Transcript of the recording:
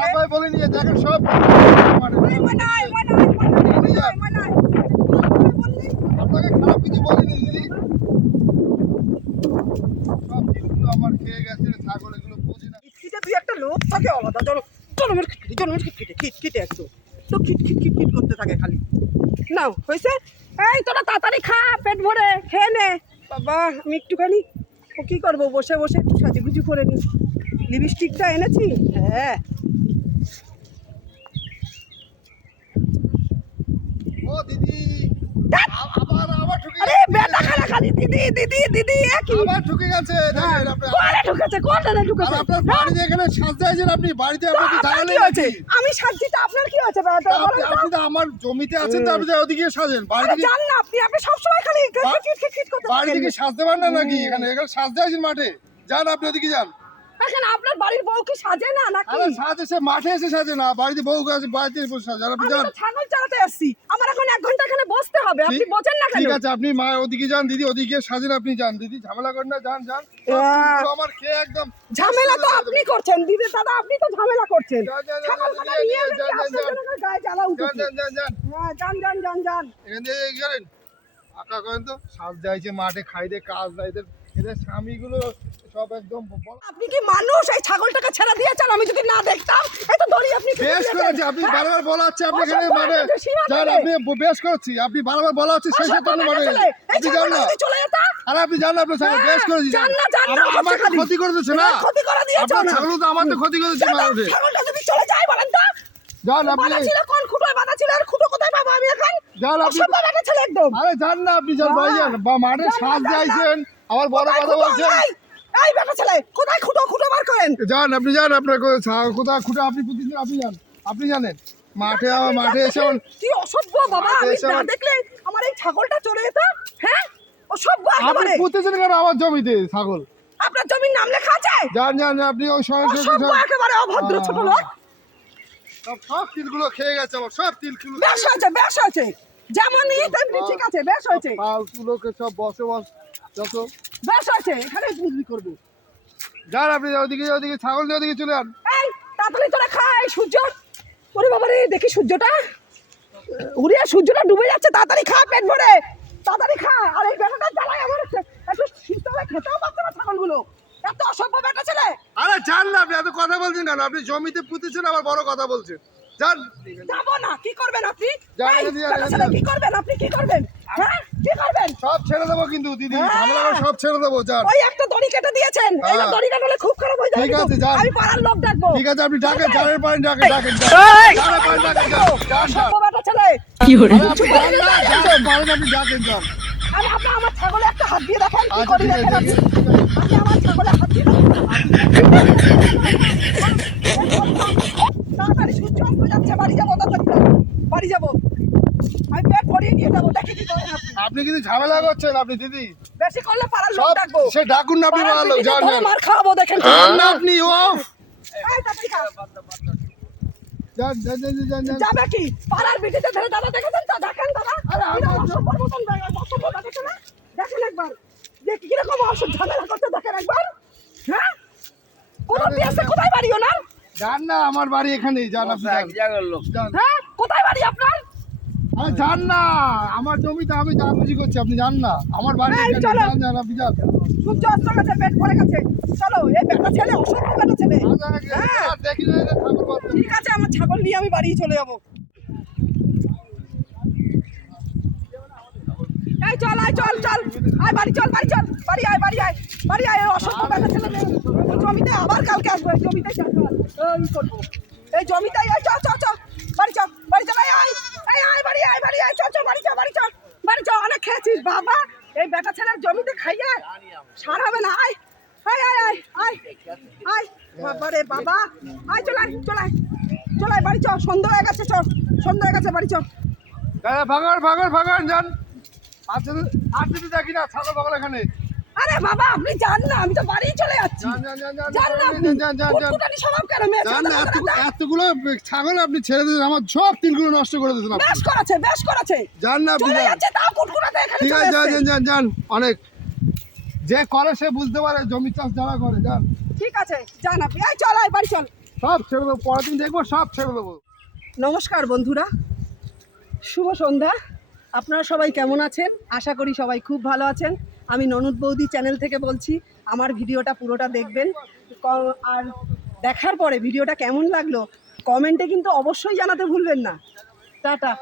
আমার বলে নিয়ে দেখেন সব মানে? আপনাকে খারাপ কিছু বলিনি সব তিলগুলো আমার খেয়ে গেছে ছাগল এগুলো বুঝি না একটা লোক থাকে আলাদা চলো চলো মেরে খিটখিটে চলো মেরে খিটখিটে খিটখিটে একদম তো খিট খিট খিট খিট করতে থাকে খালি। নাও হয়েছে? এই তোরা তাড়াতাড়ি খা পেট ভরে খেয়ে নে। বাবা আমি একটুখানি ও কী করব? বসে বসে একটু সাজুগুজু করে নি লিপস্টিকটা এনেছি? হ্যাঁ। ও দিদি। আরে বেটা খালা খালি দিদি দিদি দিদি এ কি? আবার ঠকে গেছে ঢুকেছে ঢুকেছে আপনার। বাড়িতে এখানে আপনি বাড়িতে আপনি কি নাকি? আমি আপনার কি বেটা আপনি তো? আমার জমিতে আছেন তো আপনি ওদিকে সাজেন বাড়ি আরে জান না আপনি আপনি সবসময় খালি বা- খিট খিট করতে সাজতে পারেন না নাকি এখানে? এখানে সাজতে আছেন মাঠে। যান আপনি ওদিকে যান। দেখেন আপনার বাড়ির বউ কি সাজে না নাকি? আরে সাজে সে মাঠে এসে সাজে না বাড়িতে বউ আছে বাড়িতে বসে সাজে। আর আপনি যান। ছাগল চালাতে আসছি আমার এখন এক ঘণ্টা এখানে বসতে হবে আপনি বোঝেন না কেন? ঠিক আছে আপনি মা ওদিকে যান দিদি ওদিকে সাজেন আপনি যান। দিদি ঝামেলা করেন না যান যান। আমার খেয়ে একদম ঝামেলা তো আপনি করছেন দিদি দাদা আপনি তো ঝামেলা করছেন। ছাগল নিয়ে যান, যান, যান। যান উঠেছে। যান যান যান। হ্যাঁ যান যান যান করেন তো? যাইছে মাঠে খাইতে কাজ এদের স্বামীগুলো সব একদম আপনি কি মানুষ? এই ছাগলটাকে ছেড়ে দিয়েছেন আমি যদি না দেখতাম এই তো দড়ি আপনি বেশ করেছি আপনি বারবার বলা হচ্ছে আপনি এখানে মানে যান আপনি বেশ করছি আপনি বারবার বলা হচ্ছে মানে এই আপনি যান না। আরে আপনি যান না ছাগল হ্যাঁ, বেশ করেছি। যান না, যান না, আমাকে ক্ষতি করে দিচ্ছে না। হ্যাঁ, ক্ষতি করে দিয়েছ আপনার না। ছাগল তো আমার ক্ষতি করে ছাগলটা যদি চলে যায় বলেন তো। যান আপনি বাঁধা ছিল কোন খুঁটোয় বাঁধা ছিল আর খুঁটো কোথায় পাবো আমি এখন? যান আপনি অসভ্য ছেলে একদম। আরে যান না আপনি যান যান। বা মাঠে সাজ যান না। যাইছেন আবার বড় কোথায় কথা খুঁটো? বলছেন। এই, এই বেটা ছেলে কোথায় খুঁটো? খুঁটো বার করেন। যান আপনি যান আপনার কোথায় খুঁটে? আপনি প্রতিদিন আপনি যান আপনি জানেন। মাঠে আবার মাঠে এসে কি অসভ্য বাবা আমি না দেখলে আমার এই ছাগলটা চলে যেত? হ্যাঁ? অসভ্য আপনি কেন আমার জমিতে ছাগল? আপনার জমির নাম লেখা আছে? যান যান, আপনি ওই অসভ্য একেবারে অভদ্র ছোট লোক। সব তিলগুলো খেয়ে গেছে আমার সব তিলগুলো বেশ হয়েছে বেশ হয়েছে যেমনই তেমনি ঠিক আছে বেশ হয়েছে। ফালতু লোকে সব বসে বস যত। বেশ হয়েছে এখানে বিক্রি করব। যান আপনি ওদিকে ওদিকে ছাগল নিয়ে ওদিকে চলে যান। এই তাড়াতাড়ি তোরা খাই সূর্য। ওরে বাবা রে দেখি সূর্যটা। উড়িয়ে সূর্যটা ডুবে যাচ্ছে তাড়াতাড়ি খা পেট ভরে। তাড়াতাড়ি খা। আর এই বেটাটা জ্বালায় আমার একটু শীতকালে খেতেও পারছে না ছাগলগুলো। এত অসভ্য বেটা ছেলে। আরে না আপনি এত কথা বলছেন কেন? আপনি জমিতে পুঁতেছেন আবার বড় কথা বলছেন। যান। যাব না কি করবেন আপনি? কি করবেন আপনি? কি করবেন? হ্যাঁ কি করবেন? সব ছেড়ে দেবো কিন্তু দিদি হ্যাঁ। ঝামেলা সব ছেড়ে দেবো যান। ওই একটা দড়ি কেটে দিয়েছেন। এই হ্যাঁ। দড়ি কাটলে খুব খারাপ হয়ে যাবে ঠিক আছে, যান। আমি পাড়ার লোক ডাকবো। ঠিক আছে আপনি ডাকেন ঠিক আছে? ডাকেন ডাকেন এই! জানের পানি ডাকেন যান যান যান। অসভ্য বেটা ছেলে আরে আপনি যান না যান পারেন আপনি ডাকেন যান। আমি আপনি আমার ছাগলে একটা হাত দিয়ে দেখেন কি আচ্ছা, করি দেখেন আপনি? আমার ছাগলে হাত দিয়ে তাড়াতাড়ি সূর্য অস্ত যাচ্ছে বাড়ি যাব তাড়াতাড়ি বাড়ি যাব আমি পেট ভরিয়ে নিয়ে যাব দেখি কি করেন আপনি কিন্তু ঝামেলা করছেন আপনি দিদি। বেশি করলে পাড়ার লোক ডাকবো। সে ডাকুন না আপনি পাড়ার ভালো পিটিতে যান মার খাওয়াবো দেখেন যান না আপনি যান যাবে কি? পাড়ার বিটিতে ধরে দাদা দেখেছেন তো? দেখেন দাদা। আরে অসভ্য দেখেছেন না? দেখেন একবার। যে কীরকম অসভ্য ঝামেলা করতে দেখেন একবার। হ্যাঁ? কোন দেশে কোথায় বাড়ি ওনার? যান না আমার বাড়ি এখানেই যান আপনি যান। যান। হ্যাঁ? কোথায় বাড়ি আপনার? আরে যান না। আমার জমিতে আমি যা খুশি করছি আপনি যান না। আমার বাড়ি চলো। যান আপনি যান। সূর্য অস্ত গেছে পেট ভরে গেছে। চলো এই বেটা ছেলে অসভ্য বেটা ছেলে। হ্যাঁ। ঠিক আছে আমার ছাগল নিয়ে আমি বাড়ি চলে যাব। এই চল আয় চল চল। আয় বাড়ি চল বাড়ি চল। বাড়ি আয় বাড়ি আয়। বাড়ি আয় বেটা ছেলে। জমিতে আবার কালকে আসব জমিতে এই করব এই জমিতে আয় চ চ চ বাড়ি চল বাড়ি চল আয় আয় আয় আয় বাড়ি আয় বাড়ি আয় চল চল বাড়ি চল বাড়ি চল বাড়ি চল অনেক খেয়েছিস বাবা এই বেটা ছেলের জমিতে খাইয়ে সার হবে না আয় আয় আয় আয় আয় আয় বাবা বাবা। আয় বাড়ি চল সন্ধ্যা হয়ে গেছে চল সন্ধ্যা হয়ে গেছে বাড়ি চল দাদা যান। আর যদি আর যদি দেখি না ছাগল এখানে। আরে বাবা আপনি যান না আমি তো বাড়ি চলে যাচ্ছি। যান, না আপনি। স্বভাব কেন? এতগুলো ছাগল আপনি ছেড়ে দিলেন আমার সব তিলগুলো নষ্ট করে দিয়েছেন আপনি। বেশ করেছে বেশ করেছে। যান না আপনি যান। যাচ্ছে তাও কুটকুটাতে এখানে ঠিক আছে যান যান যান অনেক। যে করে সে বুঝতে পারে জমি চাষ যারা করে যান। ঠিক আছে আপনি এই চল আয় বাড়ি চল। সব ছেড়ে দেবো পরের দিন দেখব সব ছেড়ে দেবো। নমস্কার বন্ধুরা শুভ সন্ধ্যা। আপনারা সবাই কেমন আছেন? আশা করি সবাই খুব ভালো আছেন। আমি ননদ বৌদি চ্যানেল থেকে বলছি আমার ভিডিওটা পুরোটা দেখবেন। আর দেখার পরে ভিডিওটা কেমন লাগল কমেন্টে কিন্তু অবশ্যই জানাতে ভুলবেন না। টাটা।